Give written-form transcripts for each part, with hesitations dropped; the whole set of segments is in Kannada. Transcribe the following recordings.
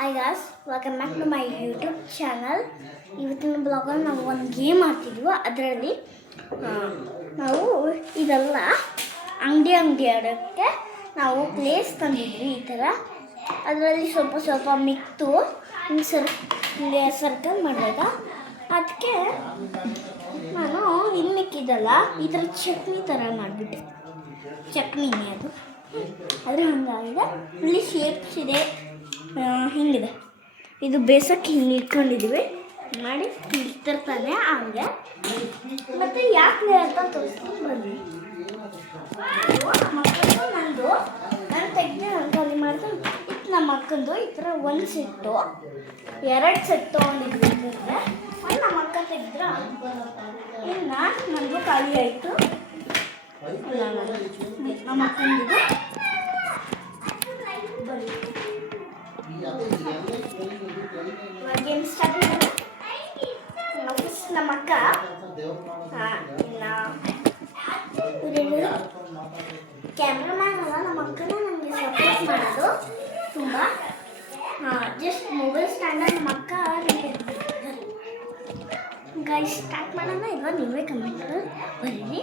Hi guys, welcome back to my YouTube channel. ಇವತ್ತಿನ ಬ್ಲಾಗಲ್ಲಿ ನಾವು ಒಂದು ಗೇಮ್ ಆಡ್ತಿದ್ವಿ. ಅದರಲ್ಲಿ ನಾವು ಇದೆಲ್ಲ ಅಂಗಡಿ ಆಡೋಕ್ಕೆ ನಾವು ಪ್ಲೇಸ್ ತಂದಿದ್ವಿ ಈ ಥರ. ಅದರಲ್ಲಿ ಸ್ವಲ್ಪ ಮಿಕ್ತು ಹಿಂಗೆ ಸರ್ಕಲ್ ಮಾಡಿದಾಗ ಅದಕ್ಕೆ ನಾನು ಇಲ್ಲಿ ಮಿಕ್ಕಿದ್ದಲ್ಲ ಈ ಥರ ಚಟ್ನಿ ಥರ ಮಾಡಿಬಿಟ್ಟೆ. ಚಟ್ನಿನೇ ಅದು ಆದರೆ ಹಂಗಾಗಿದೆ. ಇಲ್ಲಿ ಶೇಪ್ಸ್ ಇದೆ, ಹಿಂಗಿದೆ. ಇದು ಬೇಸಕ್ಕೆ ಹಿಂಗೆ ಇಟ್ಕೊಂಡಿದ್ದೀವಿ ಮಾಡಿ ಇಡ್ತಿರ್ತಾನೆ ಹಂಗೆ. ಮತ್ತು ಯಾಕೆ ಅಂತ ತೋರಿಸ್ತೀನಿ ಬನ್ನಿ. ಮಕ್ಕಳು ನಂದು ನಾನು ತೆಗೆದು ನಾನು ಖಾಲಿ ಮಾಡಿದ್ರೆ ಇತ್ತು. ನಮ್ಮ ಅಕ್ಕಂದು ಈ ಥರ ಒಂದು ಸೆಟ್ಟು 2 ಸೆಟ್ ತೊಗೊಂಡಿದ್ವಿ. ಒಂದು ನಮ್ಮ ಅಕ್ಕ ತೆಗೆದ್ರೆ ಇನ್ನು ನನಗೂ ಖಾಲಿ ಆಯಿತು. ನಮ್ಮ ಅಕ್ಕಂದಿದ್ದು ಬನ್ನಿ ಗೇಮ್ ಸ್ಟಾರ್ಟ್ ಮಾಡೋಣ. ನಮ್ಮ ಅಕ್ಕ ಕ್ಯಾಮ್ರಾಮ್ಯಾನ್ ಅಲ್ಲ, ನಮ್ಮ ಅಕ್ಕನ ನನಗೆ ಸಪೋರ್ಟ್ ಮಾಡೋದು ತುಂಬ. ಜಸ್ಟ್ ಮೊಬೈಲ್ ಸ್ಟ್ಯಾಂಡಲ್ಲಿ ನಮ್ಮ ಅಕ್ಕ ಗೈಸ್ ಸ್ಟಾರ್ಟ್ ಮಾಡೋಣ. ಇವಾಗ ನೀವೇ ಕಮೆಂಟ್ ಬರೀರಿ.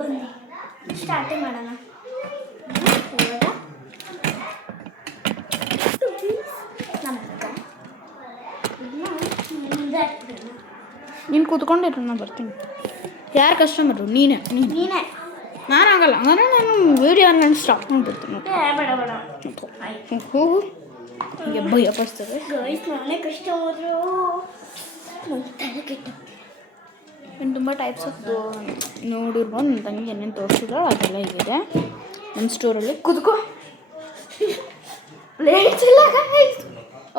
ಬನ್ನಿ ಸ್ಟಾರ್ಟೇ ಮಾಡೋಣ. ನೀನು ಕೂತ್ಕೊಂಡಿರು, ನಾನು ಬರ್ತೀನಿ. ಯಾರು ಕಸ್ಟಮರು? ನೀನೇ. ನಾನು ಆಗಲ್ಲ. ಹಂಗಾರೆ ನಾನು ವೀಡಿಯೋ ನಾನು ಸ್ಟಾಪ್ ಮಾಡಿಬಿಡ್ತೀನಿ. ಹೋಗು, ಹೀಗೆ ಭಯ ಪಡಿಸ್ತದೆ. ನಾನೇ ಕಸ್ಟಮರು. ಇನ್ನು ತುಂಬ ಟೈಪ್ಸ್ ಆಫ್ ನೋಡಿರ್ಬೋದು. ನನ್ನ ತಂಗಿ ಏನೇನು ತೋರಿಸಿದ್ರು ಅದೆಲ್ಲ ಹೀಗಿದೆ ನನ್ನ ಸ್ಟೋರಲ್ಲಿ. ಕೂತ್ಕೋ.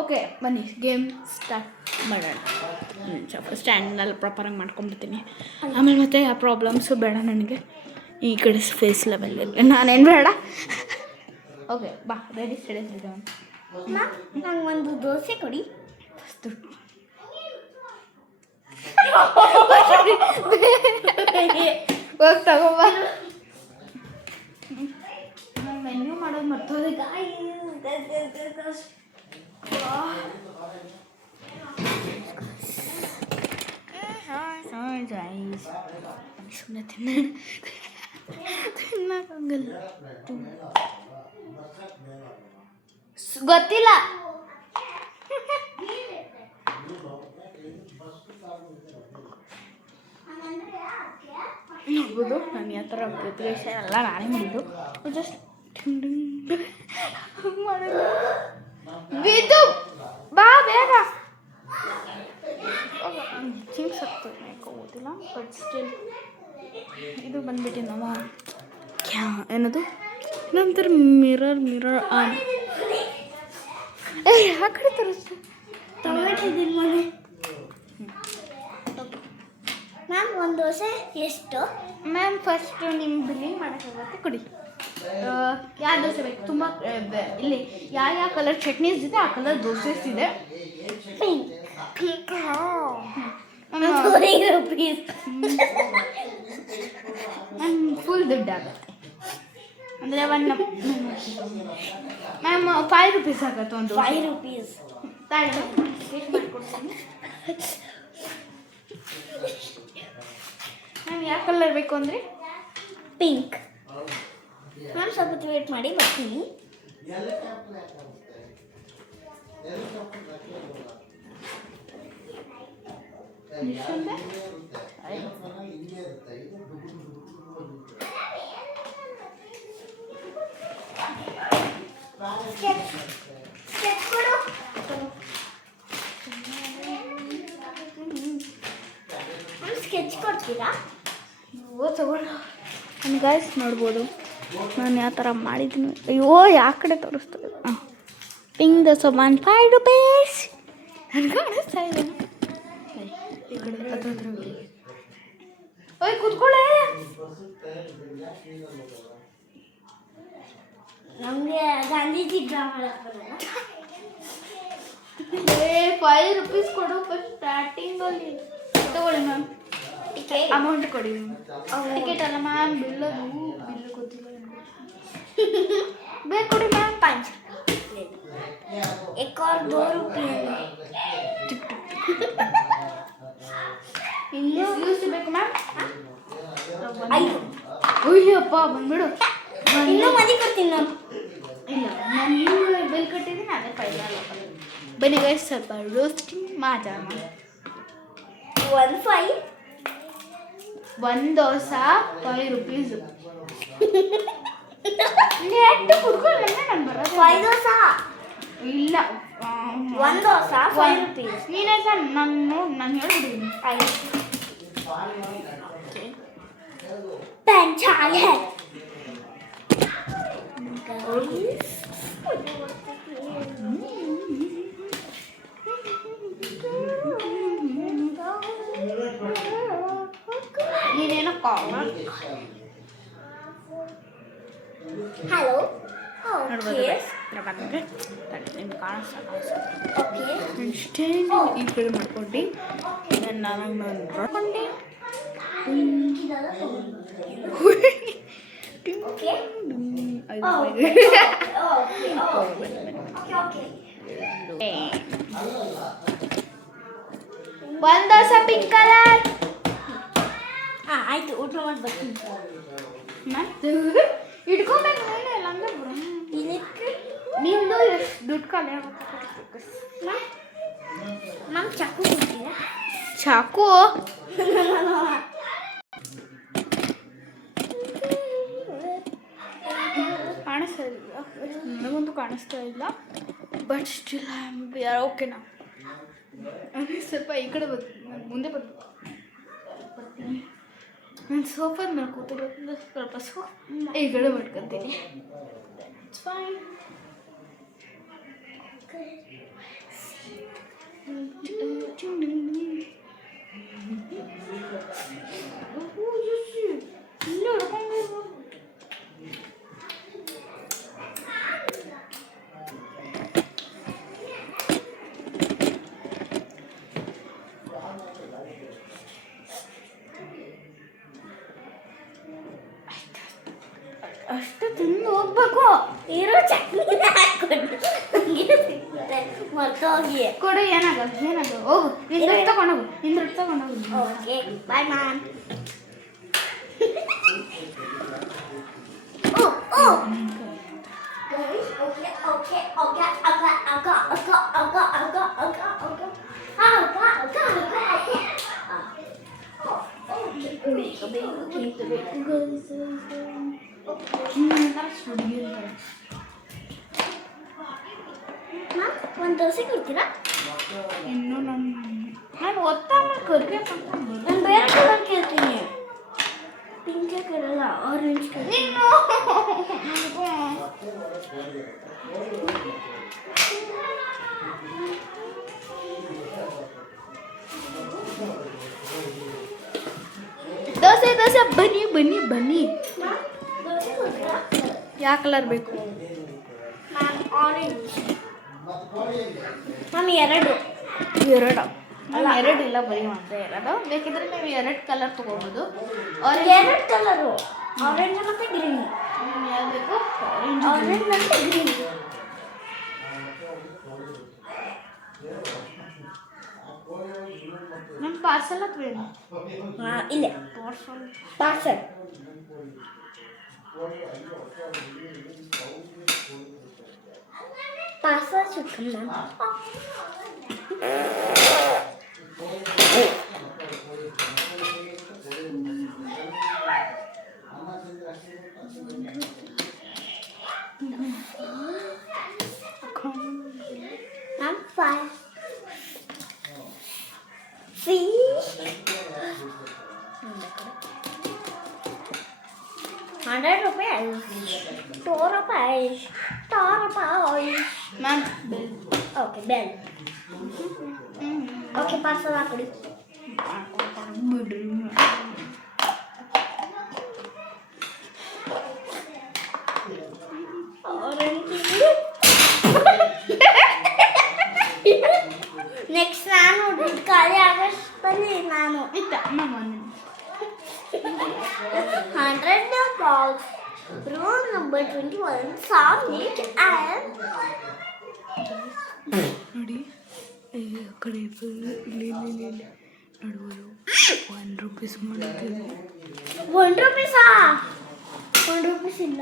ಓಕೆ ಬನ್ನಿ ಗೇಮ್ ಸ್ಟಾರ್ಟ್ ಮಾಡೋಣ. ಸ್ವಲ್ಪ ಸ್ಟ್ಯಾಂಡ್ನಲ್ಲಿ ಪ್ರಾಪರಾಗಿ ಮಾಡ್ಕೊಂಡ್ಬಿಡ್ತೀನಿ. ಆಮೇಲೆ ಮತ್ತೆ ಆ ಪ್ರಾಬ್ಲಮ್ಸು ಬೇಡ ನನಗೆ. ಈ ಕಡೆ ಫೇಸ್ ಲೆವೆಲ್ ನಾನೇನು ಬೇಡ. ಓಕೆ ಬಾ, ರೆಡಿ ಸ್ಟಡಿ ನಂಗೆ ಒಂದು ದೋಸೆ ಕೊಡಿ. ಹೋಗಿ ತಗೋಬಾ. ಮೆನ್ಯೂ ಮಾಡೋದು ಮರ್ತೋದೆ. ಸುಮ್ಮನೆ ತಿನ್ನಕ್ಕಾಗಲ್ಲ, ಗೊತ್ತಿಲ್ಲ. ನೋಡ್ಬೋದು ನಾನು ಯಾವ ಥರ ಪ್ರತಿವೇಶ ಎಲ್ಲ ನಾನೇ ಮಾಡಿದ್ದು. ಜಸ್ಟ್ ಮಾಡೋದು. ಬಿದ್ದು ಬಾ ಬೇಗ. ಚಿಂಗ್ಸ್ ಆಗ್ತದೆ ಓದಿಲ್ಲ, ಬಟ್ ಸ್ಟಿಲ್ ಇದು ಬಂದ್ಬಿಟ್ಟು ನಾವು ಏನದು ನಂತರ ಮಿರರ್ ಆನ್. ಆ ಕಡೆ ತೋರಿಸ್ತು ತಗೊಂಡಿದ್ದೀನಿ ಮನೆ. ಮ್ಯಾಮ್ ಒಂದು ದೋಸೆ ಎಷ್ಟು? ಮ್ಯಾಮ್ ಫಸ್ಟು ನಿಮ್ಮ ಬಿಲ್ಲಿಂಗ್ ಮಾಡೋಕ್ಕಾಗತ್ತೆ ಕೊಡಿ. ಯಾವ ದೋಸೆ ಬೇಕು? ತುಂಬ ಇಲ್ಲಿ ಯಾವ ಕಲರ್ ಚಟ್ನೀಸ್ ಇದೆ ಆ ಕಲರ್ ದೋಸೆಸ್ ಇದೆ. ಫುಲ್ ದುಡ್ಡು ಆಗುತ್ತೆ ಅಂದರೆ ಮ್ಯಾಮ್ 5 ರೂಪೀಸ್ ಆಗುತ್ತೆ ಒಂದು 5 ರೂಪೀಸ್. ಮಾಡಿಕೊಡ್ತೀನಿ ಮ್ಯಾಮ್. ಯಾವ ಕಲರ್ ಬೇಕು ಅಂದರೆ ಪಿಂಕ್. ಮ್ಯಾಮ್ ಸ್ವಲ್ಪ ವೇಟ್ ಮಾಡಿ ಬರ್ತೀನಿ. ಸ್ಕೆಚ್ ಕೊಡ್ತೀರಾ? ತಗೊಳ್ಳೋ. ನನ್ನ ಗೈಸ್ ನೋಡ್ಬೋದು ನಾನು ಯಾವ ಥರ ಮಾಡಿದ್ದೀನಿ. ಅಯ್ಯೋ ಯಾವ ಕಡೆ ತೋರಿಸ್ತದೆ. Pink dosa 5 rupees. ನನಗೆ ಅನಿಸ್ತಾ ಇದೆ ಈ ಕಡೆ ಓಯ್ ಕೂತ್ಕೊಳ್ಳೆ. ನಮಗೆ ಗಾಂಧೀಜಿ ಡ್ರಾ ಮಾಡಕ್ಕೆ ಬರಲ್ಲ. 5 ರೂಪೀಸ್ ಕೊಡು ಫಸ್ಟ್ ಸ್ಟಾರ್ಟಿಂಗಲ್ಲಿ. ತಗೊಳ್ಳಿ ಮ್ಯಾಮ್. ಅಮೌಂಟ್ ಕೊಡಿ. ಟಿಕೆಟ್ ಅಲ್ಲ ಮ್ಯಾಮ್, ಬಿಲ್ಲು ಗೊತ್ತಿಲ್ಲ. ಬೇಕು ಕೊಡಿ ಮ್ಯಾಮ್. 2 ರೂಪಾಯಿ ಇನ್ನು ಯೂಸ್ ಬೇಕು ಮ್ಯಾಮ್. 5. ಅಯ್ಯಪ್ಪ ಬಂದ್ಬಿಡು. ಇನ್ನೂ ಮದಿ ಕೊಡ್ತೀನಿ ನಾನು. ಇಲ್ಲ ನಾನು ನೀವು ಬಿಲ್ ಕಟ್ಟಿದ್ದೀನಿ ಅದೇ ಫೈನಲ್. ಬನ್ನಿ ಗೈಸ್ ಸ್ವಲ್ಪ ರೋಸ್ಟಿಂಗ್ ಮಾತಾಡೋಣ. 1 ಒಂದು ದೋಸೆ 5 ರೂಪೀಸು. ನೆಟ್ಟು ಕುಡ್ಕೊಳ್ಳ ನಾನು ಬರೋದು 5 ದೋಸೆ. ಇಲ್ಲ 1 ದೋಸೆ 5 ರೂಪೀಸ್. ನೀನೇ ಸರ್ ನಾನು ಹೇಳ್ಬಿಡಿದ್ದೀನಿ. ಪೆನ್ ಚಾಲೆ ನೀನೇನೋ ಕಾಲ್ ಹಲೋ. ನೋಡ್ಬೋದು ಓಕೆ ನಿಮ್ಗೆ ಕಾಣಿಸ್ತಾ ಓಕೆ ಸ್ಟ್ಯಾಂಡ್ ಈ ಕಡೆ ಮಾಡ್ಕೊಂಡು ನಾನು ನೋಡ್ಕೊಂಡು ಓಕೆ ಒಂದು ದೋಸೆ ಪಿಂಕ್ ಕಲರ್. ಆಯ್ತು, ಊಟ ಮಾಡಿ ಬರ್ತೀನಿ. ಇಟ್ಕೋಬೇಕು ನೀನು ಇಲ್ಲ ಅಂದ್ರೆ ಬಿಡು. ನಿಂದು ಎಷ್ಟು ದುಡ್ಡು ಖಾಲಿ ಆಗುತ್ತೆ. ಮ್ಯಾಮ್ ಚಾಕು ಕೊಡ್ತೀರಾ? ಚಾಕು ಕಾಣಿಸ್ತಾ ಇಲ್ಲ, ನನಗಂತೂ ಕಾಣಿಸ್ತಾ ಇಲ್ಲ. ಬಟ್ ಸ್ಟಿಲ್ ಐ ಆಮ್ ಓಕೆನಾ. ಸ್ವಲ್ಪ ಈ ಕಡೆ ಮುಂದೆ ಬರ್ತೀನಿ. ನಾನು ಸೋಫಾದ ಮೇಲೆ ಕೂತಿರೋದ್ರಿಂದ ಸ್ವಲ್ಪ ಈ ಕಡೆ ಮಾಡ್ಕೊತೀನಿ. It's fine. ಅಷ್ಟು ತಿಂದು ಹೋಗ್ಬೇಕು. ಇರೋ ಚಟ್ನಿ ಹಾಕೊಂಡು ಮರ್ತೋಗಿ ಕೊಡು. ಏನಾಗಲ್ಲ ಹೋಗು. ನಿಂದು ತಗೊಂಡೋಗು. Okay bye ma'am. ಒಂದು ದೋಸೆ ಕೊಡ್ತೀರಾ? ಇನ್ನು ನಾನು ಒತ್ತ ಕರಿಬೇಕು ಅಂತ ನಾನು ಬೇರೆ ಕಲರ್ ಕೇಳ್ತೀನಿ. ಪಿಂಕ್ ಕೇಳಲ್ಲ, ಆರೆಂಜ್ ಕೇಳ್ತೀನಿ. ದೋಸೆ ಬನ್ನಿ. ದೋಸೆ ಕೊಡ್ತೀರಾ? ಯಾವ ಕಲರ್ ಬೇಕು? Ma'am orange. ಮ್ಯಾಮ್ 2. ನಾನು 2 ಇಲ್ಲ, ಬರೀ ಒಂದೇ 2. ಬೇಕಿದ್ರೆ ನೀವು 2 ಕಲರ್ ತೊಗೋಬೋದು. ಎರಡು ಕಲರು, ಆರೆಂಜ್ ಮತ್ತು ಗ್ರೀನ್. ಯಾವ್ದು ಬೇಕು? ಆರೆಂಜ್ ಮತ್ತು ಗ್ರೀನ್. ನಮ್ಮ ಪಾರ್ಸಲ್ ಅಥವಾ ಏನು? ಇಲ್ಲ parcel. Parcel chicken ma'am. Ma'am 5 fish. 100 rupees. 2 rupees. 4 rupees. Ma'am bill. Okay, bell. Okay, parcel ಹಾಕೊಡಿ. ಬಿಡ್ರಿ. ನೆಕ್ಸ್ಟ್ ನಾನು ದುಡ್ಡು ಖಾಲಿ ಆಗೋಷ್ಟರಲ್ಲಿ ನಾನು ಇತ್ತ ma'am 100 balls. Rule number 21. Submit and ನೋಡಿ ಈ ಕಡೆ ಫುಲ್ ಇಲ್ಲಿ ನೋಡ್ಬೋದು ₹1 ಮಾಡಿದ್ದೀವಿ. ₹1 ₹1 ಇಲ್ಲ.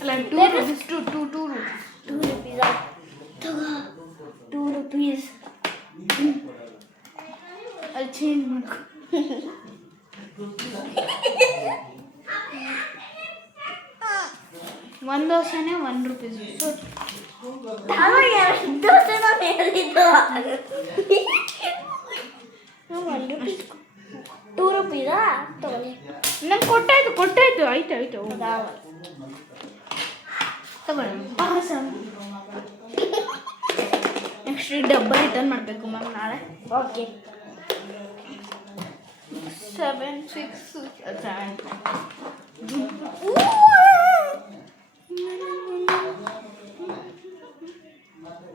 ಅಲ್ಲ ₹2 2 ₹2 ತಗೋ ₹2 ಅಲ್ಲಿ ಚೇಂಜ್ ಮಾಡ್ಕೊ. ಒಂದು ದೋಸೆನೇ ₹1. ಸೊ ದೋಸೆನ ಮೇಲಿದ್ದು ₹2 ತಗೊಳ್ಳಿ. ನಂಗೆ ಕೊಟ್ಟಾಯ್ತು ಆಯ್ತು ತಗೊಳ್ಳಿ. ನೆಕ್ಸ್ಟ್ ಡಬ್ಬ ರಿಟರ್ನ್ ಮಾಡಬೇಕು ಮ್ಯಾಮ್ ನಾಳೆ. ಓಕೆ 7 6 7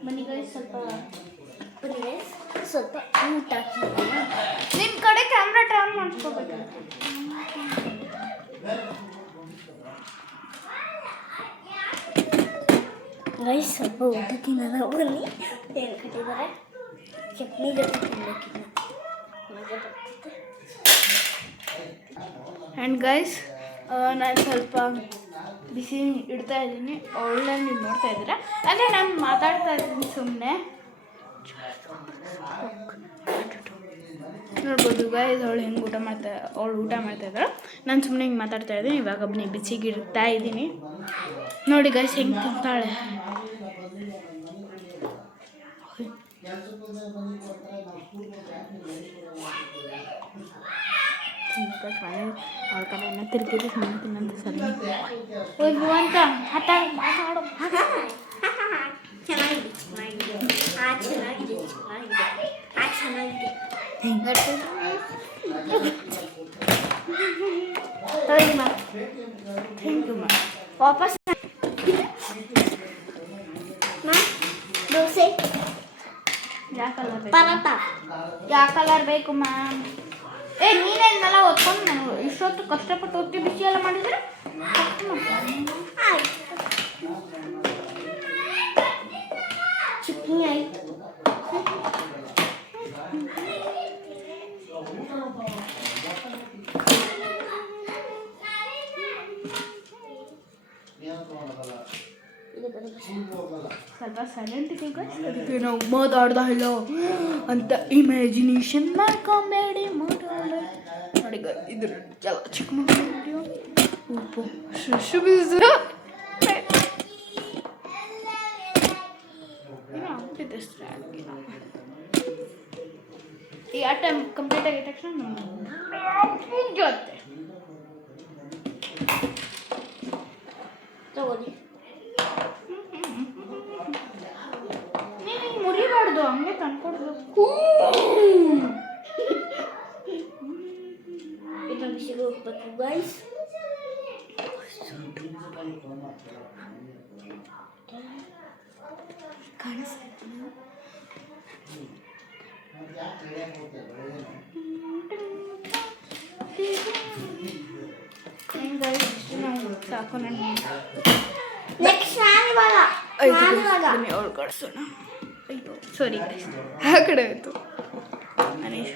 ಮನೆಗೆ ಸ್ವಲ್ಪ ಊಟ ನಿಮ್ಮ ಕಡೆ ಕ್ಯಾಮ್ರಾ ಟರ್ನ್ ಮಾಡ್ಕೋಬೇಕು. ಗೈಸ್ ಸ್ವಲ್ಪ ಊಟ ತಿನ್ನೋದ ಬನ್ನಿ. ಏನು ಕಟ್ಟಿದ್ದಾರೆ ಚಟ್ನಿ ಜೊತೆ ತಿನ್ನಬೇಕಿನ್ನ ಮಜಾ ಬರ್ತಿತ್ತು. ಆ್ಯಂಡ್ ಗೈಸ್ ನಾನು ಸ್ವಲ್ಪ ಬಿಸಿ ಇಡ್ತಾ ಇದ್ದೀನಿ. ಅವಳನ್ನ ನೀವು ನೋಡ್ತಾ ಇದ್ದೀರಾ ಅಂದರೆ ನಾನು ಮಾತಾಡ್ತಾ ಇದ್ದೀನಿ ಸುಮ್ಮನೆ ನೋಡ್ಬೋದು ಗೈಸ್. ಅವಳು ಹೆಂಗೆ ಊಟ ಮಾಡ್ತಾಯಿದ್ದಾಳೆ. ನಾನು ಸುಮ್ಮನೆ ಹಿಂಗೆ ಮಾತಾಡ್ತಾ ಇದ್ದೀನಿ. ಇವಾಗ ಒಬ್ಬನೇ ಬಿಸಿಗೆ ಇಡ್ತಾ ಇದ್ದೀನಿ. ನೋಡಿ ಗೈಸ್ ಹೆಂಗೆ ತಿಂತಾಳೆ. ಅವಳ ಕಡೆ ತಿರುಗಿದ್ರೆ ಸುಮ್ಮನೆ ತಿನ್ನಂತ ಸರಿ ಹೋಗು ಅಂತ ಮಾತಾಡೋ. ಚೆನ್ನಾಗಿದೆ ಹೆಂಗೆ ಥ್ಯಾಂಕ್ ಯು ಮ್ಯಾಮ್. ವಾಪಸ್ ದೋಸೆ ಯಾವ ಕಲರ್ ಬೇಕು? ಪರೋಟ ಯಾವ ಕಲರ್ ಬೇಕು ಮ್ಯಾಮ್? ನೀನೇನೆಲ್ಲ ಓದ್ಕೊಂಡು ನಾನು ಇಷ್ಟೊತ್ತು ಕಷ್ಟಪಟ್ಟು ಓದ್ತಿ ಬಿಸಿ ಎಲ್ಲ ಮಾಡಿದರೆ ಚಟ್ನಿ ಆಯ್ತು. ಸ್ವಲ್ಪ ಸೈಲೆಂಟ್ ಇದೀಗ ನಾವು ಮಾತಾಡ್ದ ಇಲ್ಲ ಅಂತ ಇಮ್ಯಾಜಿನೇಷನ್ ಮಾಡ್ಕೊಂಬೇಡಿ. ನೋಡಿ ಇದ್ರ ಎಲ್ಲ ಚಿಕ್ಕ ಮಕ್ಕಳು ಉಪ್ಪು ಶುಶು ಬೀಜ ಈ ಆಟ ಕಂಪ್ಲೀಟ್ ಆಗಿದ ತಕ್ಷಣ ಜೊತೆ ತಗೋದಿ. ನೀನು ಮುರಿಬಾರ್ದು, ಹಂಗೆ ತಂದ್ಕೊಡ್ಬೇಕು. ಇನ್ನು ಬಿಸಿಗೆ ಹೋಗ್ಬೇಕು ಗೈಸ್. ಸಾಕು ನನ್ನ ನೆಕ್ಸ್ಟ್ ನಾನು ಅವಳು ಕಳಿಸೋಣ. ಅಯ್ಯೋ ಸಾರಿ ಆ ಕಡೆ ಆಯಿತು. ಮನೀಶ್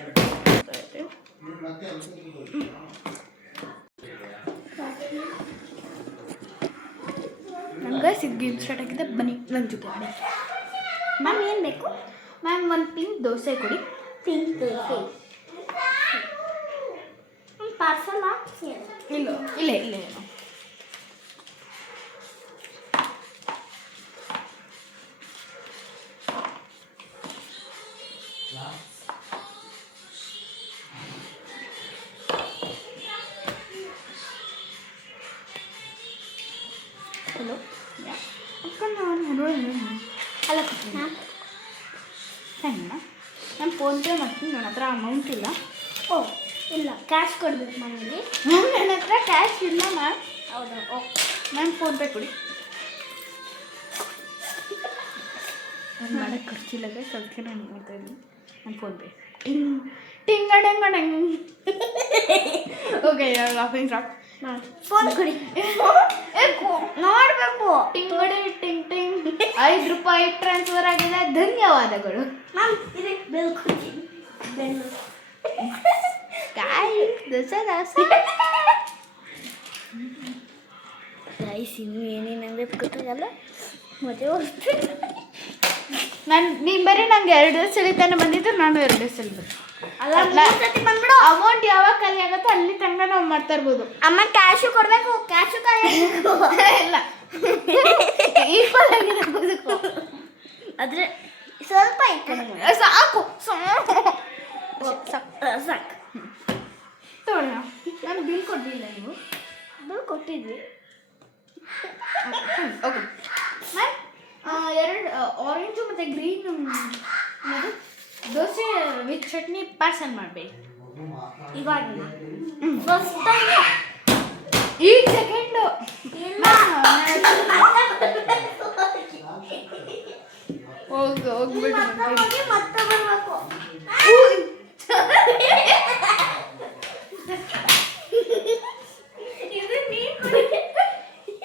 ನಂಗೆ ಗೇಮ್ ಸ್ಟಾರ್ಟ್ ಆಗಿದೆ. ಬನ್ನಿ ನನ್ನ ಜೊತೆ ಆಡಿ. ಮ್ಯಾಮ್ ಏನು ಬೇಕು? ಮ್ಯಾಮ್ ಒಂದು ಪಿಂಕ್ ದೋಸೆ ಕೊಡಿ. ಪಿಂಕ್ ದೋಸೆ ಪಾರ್ಸಲ್ ಇಲ್ಲ ಇಲ್ಲ ಇಲ್ಲ ಹಲೋ ಅಲ್ಲ ಹೆಂಗ ನಾನು ಫೋನ್ಪೇ ಮಾಡ್ತೀನಿ. ನನ್ನ ಹತ್ರ ಅಮೌಂಟ್ ಇಲ್ಲ. ಓ ಇಲ್ಲ, ಕ್ಯಾಶ್ ಕೊಡ್ಬೇಕು ಮನೇಲಿ. ಮ್ಯಾಮ್ ನನ್ನ ಹತ್ರ ಕ್ಯಾಶ್ ಇಲ್ಲ ಮ್ಯಾಮ್. ಹೌದಾ? ಓಕೆ ಮ್ಯಾಮ್ ಫೋನ್ಪೇ ಕೊಡಿ. ನಾನು ಮಾಡೋಕ್ಕೆ ಖರ್ಚಿಲ್ಲ ಅದಕ್ಕೆ ನಾನು ಮಾಡ್ತಾ ಇದ್ದೀನಿ. ನಾನು ಫೋನ್ಪೇ ಟಿಂಗಡಂಗಡಂಗ್. Okay laughing start. ಫೋನ್ ಕೊಡಿ. ನೋಡಬೇಕು ಟಿಂಗಡಿ ಟಿಂಗ್ ಟಿಂಗ್ ₹5 ಟ್ರಾನ್ಸ್ಫರ್ ಆಗಿದೆ, ಧನ್ಯವಾದಗಳು. ಮ್ಯಾಮ್ ಇದೆ ಬೆಲ್ ಕೊಡ್ತೀನಿ. ಬೆಲ್ ಗೈಸ್ ಇನ್ನು ಏನೇನಂದ್ರೆ ಗೊತ್ತಾಗಲ್ಲ ಮತ್ತೆ ನೀನು ಬರೀ ನಂಗೆ 2 ಸಲ ತಾನೇ ಬಂದಿದ್ದು, ನಾನು 2 ಸಲ ಬಂದೆ. ಅಲ್ಲ 3 ಸತಿ ಬಂದ್ಬಿಡು. ಅಮೌಂಟ್ ಯಾವಾಗ ಖಾಲಿ ಆಗುತ್ತೋ ಅಲ್ಲಿ ತನಕ ನಾವು ಮಾಡ್ತಾ ಇರ್ಬೋದು. ಅಮ್ಮ ಕ್ಯಾಶು ಕೊಡಬೇಕು, ಕ್ಯಾಶು ಇಲ್ಲ ಈಕ್ವಲ್ ಆಗಿರಬೇಕು. ಆದರೆ ಸ್ವಲ್ಪ ಇತ್ತು ಸಾಕು ಸಾಕು ತಗೊಳ್ಳಿ. ನಾನು ಬಿಲ್ ಕೊಡಲಿಲ್ಲ, ನೀವು ಬಿಲ್ ಕೊಟ್ಟಿದ್ವಿ. ಓಕೆ ಮ್ಯಾಮ್, 2 ಆರೆಂಜು ಮತ್ತು green dosa with chutney parcel ಮಾಡಬೇಕು ಇವಾಗಿನ ಫಸ್ಟ್ ಟೈಮ್ ಈಗ ಸೆಕೆಂಡು. ಹೋಗ್ಬಿಟ್ಟು ಮತ್ತೆ ಬರಬೇಕು. ಇದು ನೀನು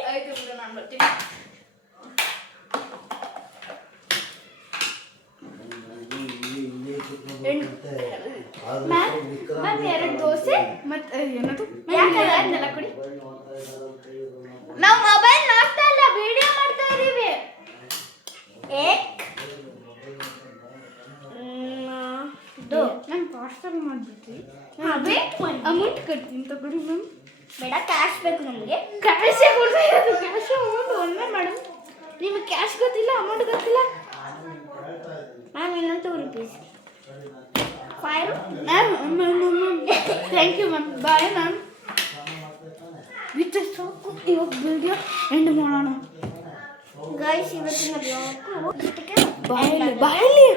ಆಯ್ತು ಬಿಡು, ನಾನು ಬರ್ತೀನಿ. ಮ್ಯಾಮ್ 2 ದೋಸೆ ಮತ್ತು ಏನದು ಯಾಕೆಲ್ಲ ಕೊಡಿ. ನಾವು ಮೊಬೈಲ್ ನೋಡ್ತಾ ಇಲ್ಲ, ವಿಡಿಯೋ ಮಾಡ್ತಾ ಇದ್ದೀವಿ. ನಾನು ಪಾರ್ಸಲ್ ಮಾಡಿಬಿಟ್ರಿ. ಅಮೌಂಟ್ ಕಟ್ತೀನಿ ತಗೊಳ್ಳಿ ಮ್ಯಾಮ್. ಬೇಡ ಕ್ಯಾಶ್ ಬೇಕು ನಮಗೆ. ಕ್ಯಾಶೇ ಕೊಡ್ತಾ ಇರೋದು, ಕ್ಯಾಶ್ ಅಮೌಂಟ್ ಒಂದೇ ಮೇಡಮ್. ನಿಮಗೆ ಕ್ಯಾಶ್ ಗೊತ್ತಿಲ್ಲ, ಅಮೌಂಟ್ ಗೊತ್ತಿಲ್ಲ ಮ್ಯಾಮ್ ಇನ್ನೊಂದು ₹2 5 ma'am. Thank you ma'am, bye ma'am. ವಿತ್ ಸಾಕು, ಇವಾಗ ವಿಡಿಯೋ ಎಂಡ್ ಮಾಡೋಣ. ಗೈಸ್ ಇವತ್ತಿನ ಬ್ಲಾಗ್ ಇಷ್ಟಕ್ಕೆ ಬಾಯಲ್ಲಿ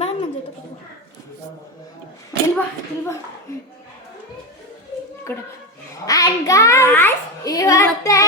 ಮ್ಯಾಮ್ ನನ್ನ ಜೊತೆ ಇಲ್ವಾ ಕಡೆ. And guys, ಇವತ್ತೇ